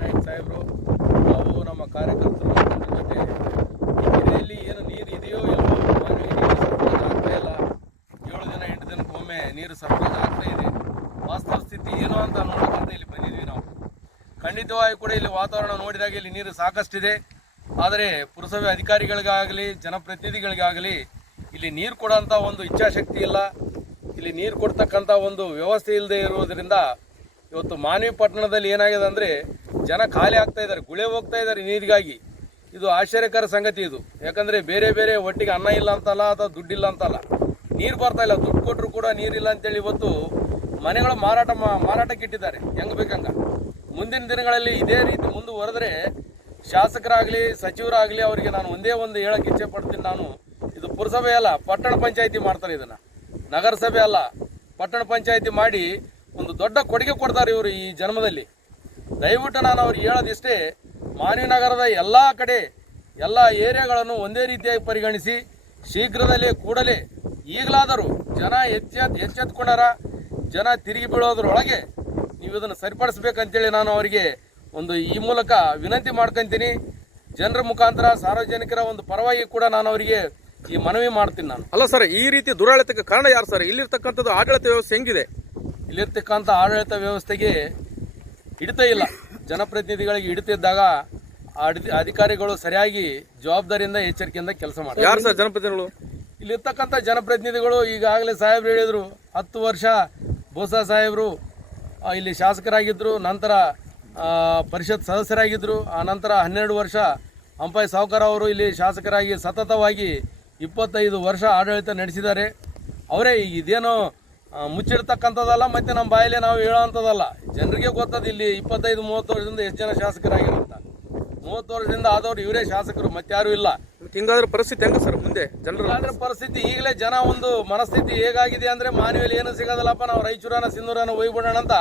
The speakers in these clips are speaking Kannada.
ನಾಯಕ್ ಸಾಹೇಬರು ನಾವು ನಮ್ಮ ಕಾರ್ಯಕರ್ತರು ಜೊತೆ ಈ ಕೆರೆಯಲ್ಲಿ ಏನು ನೀರು ಇದೆಯೋ ಇಲ್ಲವೋ ಮಾನವೀಯ ನೀರು ಸರಬರಾಜು ಆಗ್ತಾ ಇಲ್ಲ. 7 ದಿನ 8 ದಿನಕ್ಕೊಮ್ಮೆ ನೀರು ಸರಬರಾಜು ಆಗ್ತಾ ಇದೆ. ವಾಸ್ತವ ಸ್ಥಿತಿ ಏನು ಅಂತ ನೋಡೋಕ್ಕಂತ ಇಲ್ಲಿ ಬಂದಿದ್ವಿ ನಾವು. ಖಂಡಿತವಾಗಿ ಕೂಡ ಇಲ್ಲಿ ವಾತಾವರಣ ನೋಡಿದಾಗ ಇಲ್ಲಿ ನೀರು ಸಾಕಷ್ಟಿದೆ. ಆದರೆ ಪುರಸಭೆ ಅಧಿಕಾರಿಗಳಿಗಾಗಲಿ ಜನಪ್ರತಿನಿಧಿಗಳಿಗಾಗಲಿ ಇಲ್ಲಿ ನೀರು ಕೊಡೋಂಥ ಒಂದು ಇಚ್ಛಾಶಕ್ತಿ ಇಲ್ಲ. ಇಲ್ಲಿ ನೀರು ಕೊಡ್ತಕ್ಕಂಥ ಒಂದು ವ್ಯವಸ್ಥೆ ಇಲ್ಲದೆ ಇರುವುದರಿಂದ ಇವತ್ತು ಮಾನ್ವಿ ಪಟ್ಟಣದಲ್ಲಿ ಏನಾಗಿದೆ ಅಂದರೆ ಜನ ಖಾಲಿ ಆಗ್ತಾ ಇದ್ದಾರೆ, ಗುಳೆ ಹೋಗ್ತಾ ಇದ್ದಾರೆ ನೀರಿಗಾಗಿ. ಇದು ಆಶ್ಚರ್ಯಕರ ಸಂಗತಿ ಇದು. ಯಾಕಂದರೆ ಬೇರೆ ಬೇರೆ ಒಟ್ಟಿಗೆ ಅನ್ನ ಇಲ್ಲ ಅಂತಲ್ಲ ಅಥವಾ ದುಡ್ಡಿಲ್ಲ ಅಂತಲ್ಲ, ನೀರು ಬರ್ತಾ ಇಲ್ಲ. ದುಡ್ಡು ಕೊಟ್ಟರು ಕೂಡ ನೀರಿಲ್ಲ ಅಂತೇಳಿ ಇವತ್ತು ಮನೆಗಳ ಮಾರಾಟಕ್ಕೆ ಇಟ್ಟಿದ್ದಾರೆ ಹೆಂಗೆ ಬೇಕಂಗ. ಮುಂದಿನ ದಿನಗಳಲ್ಲಿ ಇದೇ ರೀತಿ ಮುಂದುವರೆದ್ರೆ ಶಾಸಕರಾಗಲಿ ಸಚಿವರಾಗಲಿ ಅವರಿಗೆ ನಾನು ಒಂದೇ ಒಂದು ಹೇಳಕ್ಕೆ ಇಚ್ಛೆ ಪಡ್ತೀನಿ. ನಾನು ಇದು ಪುರಸಭೆ ಅಲ್ಲ, ಪಟ್ಟಣ ಪಂಚಾಯಿತಿ ಮಾಡ್ತಾರೆ ಇದನ್ನು. ನಗರಸಭೆ ಅಲ್ಲ, ಪಟ್ಟಣ ಪಂಚಾಯಿತಿ ಮಾಡಿ ಒಂದು ದೊಡ್ಡ ಕೊಡುಗೆ ಕೊಡ್ತಾರೆ ಇವರು ಈ ಜನ್ಮದಲ್ಲಿ. ದಯವಿಟ್ಟು ನಾನು ಅವ್ರಿಗೆ ಹೇಳೋದಿಷ್ಟೇ, ಮಾನ್ವಿ ನಗರದ ಎಲ್ಲ ಕಡೆ ಎಲ್ಲ ಏರಿಯಾಗಳನ್ನು ಒಂದೇ ರೀತಿಯಾಗಿ ಪರಿಗಣಿಸಿ ಶೀಘ್ರದಲ್ಲೇ ಕೂಡಲೇ ಈಗಲಾದರೂ ಜನ ಎಚ್ಚೆತ್ಕೊಂಡಾರ, ಜನ ತಿರುಗಿ ಬೀಳೋದ್ರೊಳಗೆ ನೀವು ಇದನ್ನು ಸರಿಪಡಿಸ್ಬೇಕಂತೇಳಿ ನಾನು ಅವರಿಗೆ ಒಂದು ಈ ಮೂಲಕ ವಿನಂತಿ ಮಾಡ್ಕೊತೀನಿ. ಜನರ ಮುಖಾಂತರ ಸಾರ್ವಜನಿಕರ ಒಂದು ಪರವಾಗಿ ಕೂಡ ನಾನು ಅವರಿಗೆ ಈ ಮನವಿ ಮಾಡ್ತೀನಿ. ನಾನು ಅಲ್ಲ ಸರ್, ಈ ರೀತಿ ದುರಾಡಳಿತಕ್ಕೆ ಕಾರಣ ಯಾರು ಸರ್? ಇಲ್ಲಿರ್ತಕ್ಕಂಥದ್ದು ಆಡಳಿತ ವ್ಯವಸ್ಥೆ ಹೆಂಗಿದೆ? ಇಲ್ಲಿರ್ತಕ್ಕಂಥ ಆಡಳಿತ ವ್ಯವಸ್ಥೆಗೆ ಹಿಡಿತ ಇಲ್ಲ. ಜನಪ್ರತಿನಿಧಿಗಳಿಗೆ ಹಿಡಿತಿದ್ದಾಗ ಅಧಿಕಾರಿಗಳು ಸರಿಯಾಗಿ ಜವಾಬ್ದಾರಿಯಿಂದ ಎಚ್ಚರಿಕೆಯಿಂದ ಕೆಲಸ ಮಾಡ್ತಾರೆ. ಯಾರು ಸರ್ ಜನಪ್ರತಿನಿಧಿಗಳು? ಇಲ್ಲಿರ್ತಕ್ಕಂಥ ಜನಪ್ರತಿನಿಧಿಗಳು ಈಗಾಗಲೇ ಸಾಹೇಬ್ರು ಹೇಳಿದರು, 10 ವರ್ಷ ಬೋಸಾ ಸಾಹೇಬರು ಇಲ್ಲಿ ಶಾಸಕರಾಗಿದ್ದರು, ನಂತರ ಪರಿಷತ್ ಸದಸ್ಯರಾಗಿದ್ದರು, ಆನಂತರ 12 ವರ್ಷ ಅಂಪಾಯಿ ಸಾವ್ಕಾರ ಅವರು ಇಲ್ಲಿ ಶಾಸಕರಾಗಿ ಸತತವಾಗಿ 25 ವರ್ಷ ಆಡಳಿತ ನಡೆಸಿದ್ದಾರೆ. ಅವರೇ ಇದೇನೋ ಮುಚ್ಚಿಡ್ತಕ್ಕಂಥದ್ದಲ್ಲ, ಮತ್ತು ನಮ್ಮ ಬಾಯಲ್ಲೇ ನಾವು ಹೇಳೋವಂಥದ್ದಲ್ಲ. ಜನರಿಗೆ ಗೊತ್ತದ ಇಲ್ಲಿ 25-30 ವರ್ಷದಿಂದ ಎಷ್ಟು ಜನ ಶಾಸಕರಾಗಿರಂತ. 30 ವರ್ಷದಿಂದ ಆದವರು ಇವರೇ ಶಾಸಕರು, ಮತ್ತಾರೂ ಇಲ್ಲ. ಹಿಂಗಾದ್ರೆ ಪರಿಸ್ಥಿತಿ ಹೆಂಗ ಸರ್ ಮುಂದೆ ಜನರ ಪರಿಸ್ಥಿತಿ? ಈಗಲೇ ಜನ ಒಂದು ಮನಸ್ಥಿತಿ ಹೇಗಾಗಿದೆ ಅಂದರೆ ಮಾನವಿಯಲ್ಲಿ ಏನು ಸಿಗೋದಿಲ್ಲಪ್ಪ, ನಾವು ರಾಯಚೂರನ ಸಿಂಧೂರನ ಒಯ್ಬಿಡೋಣ ಅಂತ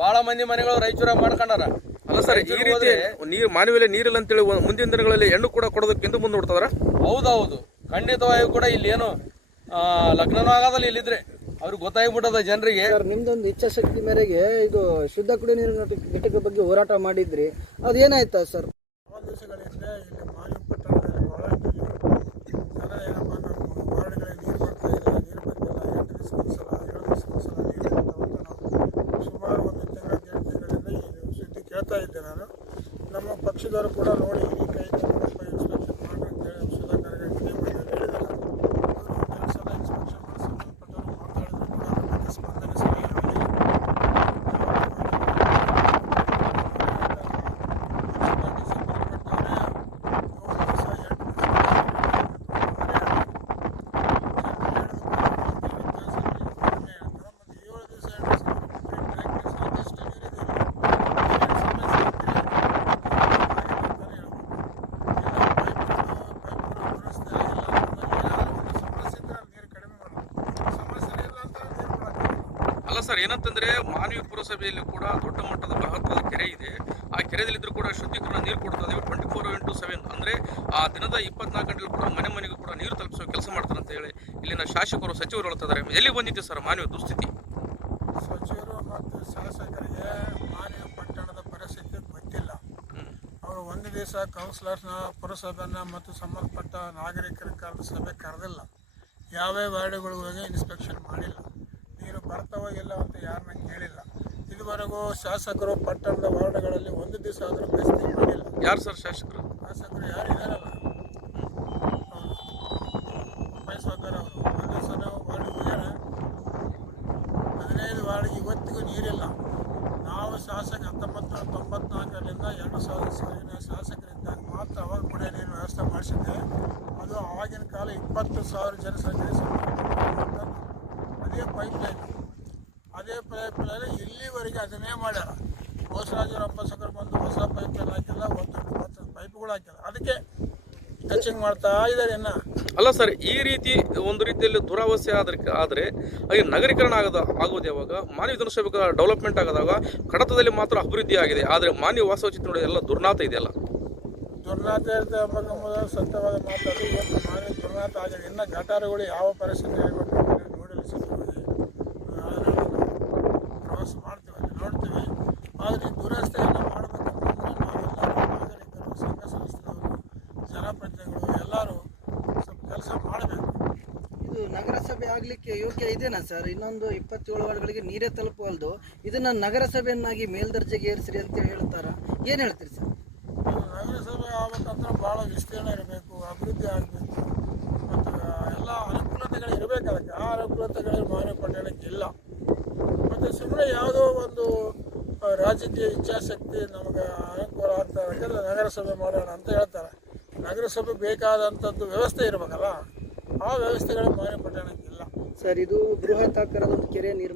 ಭಾಳ ಮಂದಿ ಮನೆಗಳು ರಾಯಚೂರಾಗ ಮಾಡ್ಕೊಂಡಾರ. ಅಲ್ಲ ಸರ್, ಈ ರೀತಿ ನೀರು ಮಾನವಿಯಲ್ಲಿ ನೀರಿಲ್ಲ ಅಂತೇಳಿ ಮುಂದಿನ ದಿನಗಳಲ್ಲಿ ಹೆಣ್ಣು ಕೂಡ ಕೊಡೋದಕ್ಕೆ ಹಿಂದೆ ಮುಂದೆ ನೋಡ್ತಾರ. ಹೌದೌದು, ಖಂಡಿತವಾಗಿ ಕೂಡ ಇಲ್ಲಿ ಏನು ಲಗ್ನನೂ ಆಗೋದಲ್ಲ ಇಲ್ಲಿದ್ರೆ ಅವ್ರಿಗೆ ಗೊತ್ತಾಗ್ಬಿಟ್ಟದ ಜನರಿಗೆ. ನಿಮ್ದೊಂದು ಇಚ್ಛಾಶಕ್ತಿ ಮೇರೆಗೆ ಇದು ಶುದ್ಧ ಕುಡಿಯುವ ನೀರಿನ ಘಟಕ ಬಗ್ಗೆ ಹೋರಾಟ ಮಾಡಿದ್ರಿ, ಅದೇನಾಯ್ತಾ ಸರ್? ದಿವಸಗಳಿಂದ ಇಲ್ಲಿ ಮಾನ್ವಿ ಪಟ್ಟಣದಲ್ಲಿ ಬಹಳಷ್ಟು ಜನ ಏನಪ್ಪ ನಮ್ಮ ವಾರ್ಡ್ಗಳಿಗೆ ನೀರು ಬರ್ತಾ ಇಲ್ಲ, ನೀರು ಬಂದಿಲ್ಲ, 8 ದಿವಸಕ್ಕೊಂದ್ಸಲ 7 ದಿವಸಕ್ಕೊಂದ್ಸಲ ನೀರು ಬರ್ತಾವಂತ ನಾವು ಸುಮಾರು 1 ತಿಂಗಳ 1.5 ತಿಂಗಳಿಂದ ಈ ಸುದ್ದಿ ಕೇಳ್ತಾ ಇದ್ದೆ ನಾನು. ನಮ್ಮ ಪಕ್ಷದವರು ಕೂಡ ನೋಡಿ ಈ ಕೈಯಿಂದ ನೋಡಪ್ಪ ಇನ್ಸ್ಪೆಕ್ಷನ್ ಮಾಡಿ ಅಂತೇಳಿ ಸುಧಾಕರ್ಗೆ ಹೇಳಿದ್ದಾರೆ. ಅವರು 2 ಸಲ ಇನ್ಸ್ಪೆಕ್ಷನ್ ಮಾಡಿ ಸಂಬಂಧಪಟ್ಟವರು ಮಾತಾಡಿದ್ರು ಕೂಡ ಅದ್ರ ಬಗ್ಗೆ ಸ್ಪಂದನೆ ಸರಿಯಾಗಿ ಅಲ್ಲ ಸರ್, ಏನಂತಂದ್ರೆ ಮಾನವಿ ಪುರಸಭೆಯಲ್ಲಿ ಕೂಡ ದೊಡ್ಡ ಮಟ್ಟದ ಬೃಹತ್ತಾದ ಕೆರೆ ಇದೆ. ಆ ಕೆರೆಯಲ್ಲಿದ್ದರೂ ಕೂಡ ಶುದ್ಧೀಕರಣ ನೀರು ಕೊಡ್ತದೆ 24x7. ಅಂದ್ರೆ ಆ ದಿನದ 24 ಗಂಟೆಗಳು ಕೂಡ ಮನೆ ಮನೆಗೂ ಕೂಡ ನೀರು ತಲುಪಿಸೋ ಕೆಲಸ ಮಾಡ್ತಾರೆ ಅಂತ ಹೇಳಿ ಇಲ್ಲಿನ ಶಾಸಕರು ಸಚಿವರು ಹೇಳ್ತಿದ್ದಾರೆ. ಎಲ್ಲಿ ಬಂದಿದೆ ಸರ್ ಮಾನವಿ ದುಸ್ಥಿತಿ? ಸಚಿವರು ಮತ್ತು ಶಾಸಕರಿಗೆ ಮಾನ್ವಿ ಪಟ್ಟಣದ ಪರಿಸ್ಥಿತಿ ಗೊತ್ತಿಲ್ಲ. ಅವರು ಒಂದು ದಿವಸ ಕೌನ್ಸಿಲರ್ಸ್ನ ಪುರಸಭೆನ ಮತ್ತು ಸಂಬಂಧಪಟ್ಟ ನಾಗರಿಕರ ಸಭೆ ಕರೆದಿಲ್ಲ. ಯಾವ್ಯಾವ ವಾರ್ಡ್ಗಳಿಗೆ ಇನ್ಸ್ಪೆಕ್ಷನ್ ಮಾಡಿಲ್ಲ. ನೀರು ಬರ್ತಾವೋ ಇಲ್ಲ ಅಂತ ಯಾರನ್ನ ಕೇಳಿಲ್ಲ. ಇದುವರೆಗೂ ಶಾಸಕರು ಪಟ್ಟಣದ ವಾರ್ಡ್ಗಳಲ್ಲಿ ಒಂದು ದಿವಸ ಆದರೂ ಗಸ್ತಿ ಮಾಡಿಲ್ಲ. ಯಾರು ಸರ್ ಶಾಸಕರು? ಶಾಸಕರು ಯಾರಿದ್ದಾರಲ್ಲ, ಅಂಪಾಯಿ ಸಾವ್ಕಾರ ಅವರು ಒಂದು ದಿವಸ ವಾರ್ಡಿಗೆ ಹೋಗ್ಯಾರ. 15 ವಾರ್ಡಿಗೆ ಇವತ್ತಿಗೂ ನೀರಿಲ್ಲ. ನಾವು ಶಾಸಕ 1994ರಿಂದ 2000 ಶಾಸಕರಿದ್ದಾಗ ಮಾತ್ರ ಅವಾಗ ಕೂಡ ನೀರು ವ್ಯವಸ್ಥೆ ಮಾಡಿಸಿದ್ದೆ. ಅದು ಆವಾಗಿನ ಕಾಲ 20,000 ಜನಸಂಖ್ಯೆ ಅದೇ ಪೈಪ್ ಲೈನ್ ಇಲ್ಲಿವರೆಗೆ ಅದನ್ನೇ ಮಾಡ್ಯಾರ. ಬೋಸರಾಜರು ಅಂಬಾಸಕರ್ ಬಂದು ಹೊಸ ಪೈಪ್ ಲೈನ್ ಹಾಕಿಲ್ಲ, ಒಂದು ಪೈಪ್ಗಳು ಹಾಕಿಲ್ಲ. ಅದಕ್ಕೆ ಟಚಿಂಗ್ ಮಾಡ್ತಾ ಇದ್ದಾರೆ ಇನ್ನು. ಅಲ್ಲ ಸರ್, ಈ ರೀತಿ ಒಂದು ರೀತಿಯಲ್ಲಿ ದುರಾವಸ್ಥೆ ಆದರೆ ಹಾಗೆ ನಗರೀಕರಣ ಆಗೋದು ಯಾವಾಗ? ಮಾನವಿ ಜನಸೇವಕ ಡೆವಲಪ್ಮೆಂಟ್ ಆಗೋದಾಗ ಕಡತದಲ್ಲಿ ಮಾತ್ರ ಅಭಿವೃದ್ಧಿ ಆಗಿದೆ, ಆದರೆ ಮಾನವ ವಾಸವಚಿತ್ರ ನೋಡಿ ಎಲ್ಲ ದುರ್ನಾತ ಇದೆಯಲ್ಲ. ದುರ್ನಾತ ಇರುತ್ತೆ ಎಂಬ ಸತ್ಯವಾದ ಮಾತಾಡಿ ಇವತ್ತು ಮಾನವಿ ದುರ್ನಾತ ಆಗಿದೆ. ಇನ್ನು ಗಟಾರಗಳು ಯಾವ ಪರಿಸ್ಥಿತಿ ಆಗಬೇಕು ನೋಡಲು ಸಿಗ್ತೀವಿ, ಪ್ರವಾಸ ಮಾಡ್ತೀವಿ, ನೋಡ್ತೀವಿ. ಆದರೆ ದುರಸ್ತೆಯನ್ನು ಮಾಡಬೇಕಂತಂದ್ರೆ ಆಗ್ಲಿಕ್ಕೆ ಯೋಗ್ಯ ಇದೆನಾ ಸರ್? ಇನ್ನೊಂದು 27 ವಾರ್ಡ್ಗಳಿಗೆ ನೀರೇ ತಲುಪುವಲ್ದು, ಇದನ್ನ ನಗರಸಭೆಯನ್ನಾಗಿ ಮೇಲ್ದರ್ಜೆಗೆ ಏರಿಸ್ರಿ ಅಂತ ಹೇಳ್ತಾರ, ಏನ್ ಹೇಳ್ತೀರಿ ಸರ್? ನಗರಸಭೆ ಆಗ್ಬೇಕಂದ್ರೆ ಭಾಳ ವಿಸ್ತೀರ್ಣ ಇರಬೇಕು, ಅಭಿವೃದ್ಧಿ ಆಗಬೇಕು, ಮತ್ತು ಎಲ್ಲ ಅನುಕೂಲತೆಗಳು ಇರಬೇಕು. ಅದಕ್ಕೆ ಆ ಅನುಕೂಲತೆಗಳು ಮಾನವ ಪಟ್ಟಣಕ್ಕೆ ಇಲ್ಲ. ಮತ್ತು ಸುಮ್ಮನೆ ಯಾವುದೋ ಒಂದು ರಾಜಕೀಯ ಇಚ್ಛಾಶಕ್ತಿ ನಮಗೆ ಅನುಕೂಲ ಆಗ್ತಾರೆ, ಯಾಕಂದರೆ ನಗರಸಭೆ ಮಾಡೋಣ ಅಂತ ಹೇಳ್ತಾರೆ. ನಗರಸಭೆ ಬೇಕಾದಂಥದ್ದು ವ್ಯವಸ್ಥೆ ಇರಬೇಕಲ್ಲ, ಆ ವ್ಯವಸ್ಥೆಗಳು ಮಾನವ ಪಟ್ಟಣಕ್ಕೆ ಇಲ್ಲ ಸರ್, ಇದು ಬೃಹತ್ ಆಕಾರದ ಒಂದು ಕೆರೆ ನಿರ್ಮಾಣ